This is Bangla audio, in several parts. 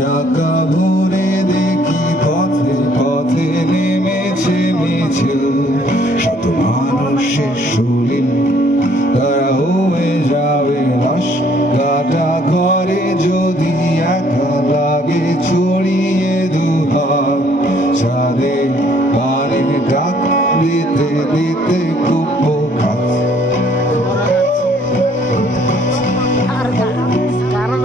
ঢাকা ভরে দেখি পথে পথে নেমেছে মিছিল, শত মানুষের শরীর তারা হয়ে যাবে লাশ। কাটা করে যদি একা লাগে ছড়িয়ে দুহাত, ছাদে পানির ডাক দিতে দিতে খুব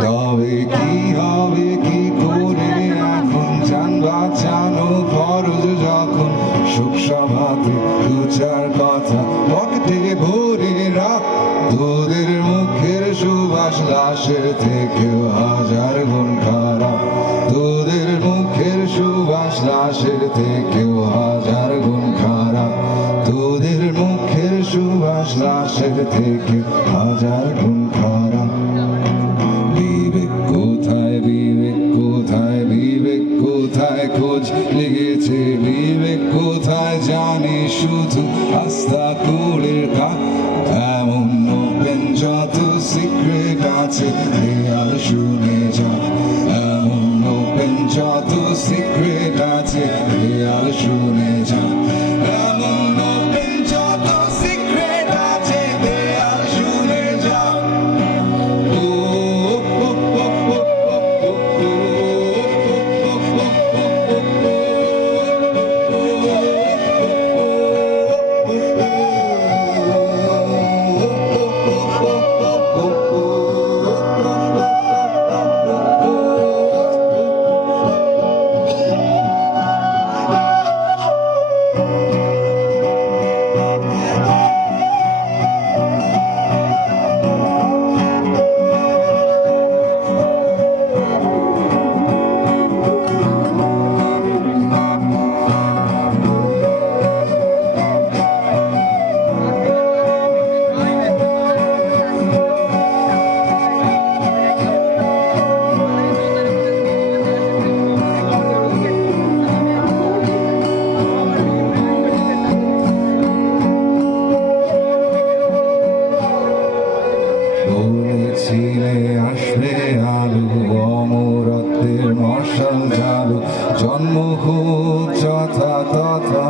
তবে কি হবে কি করে এখন যান বাঁচানো ফরজ যখন শোক সভাতে দু চার কথা পকেটে ভরে রাখ। তোদের মুখের সুবাস লাশের থেকেও হাজার গুণ খারাপ, তোদের মুখের সুবাস লাশের থেকেও হাজার গুণ খারাপ, তোদের মুখের সুবাস লাশের থেকে হাজার গুণ খারাপ। কোথায় খোঁজ লেগেছে বিবেক কোথায় জানি শুধু আস্থা কুড়ের কাক। এমন ওপেন যত সিক্রেট আছে দেয়াল শুনে যা, এমন ওপেন যত সিক্রেট আছে দেয়াল শুনে যা, এমন ওপেন যত সিক্রেট আছে দেয়াল শুনে যা। বলেছিলে আসবে আলো অমরত্বের মশাল জালো, জন্ম হোক যথা তথা